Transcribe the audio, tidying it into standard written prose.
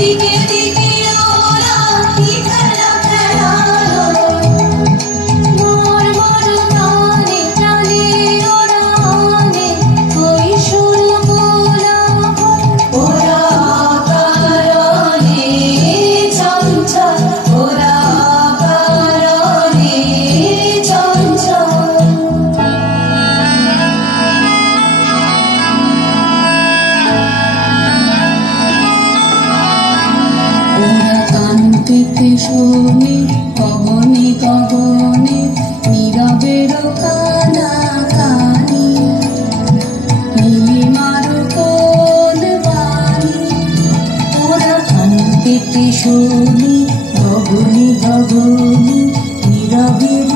দিকে দিকে ওরা কি খেলা খেলালো, মোর মোর প্রাণে প্রাণে ওরা আনে ওই সুর গোলাপ। ওরা কারণে চঞ্চল, ওরা কারণে চঞ্চল। ওরা কান্তিতে শোনে গগনে গগনে নীরবের কানা কানি, নীলিমার কোন বাণী। ওরা কান্তিতে শোনে গগনে গগনে নীরবের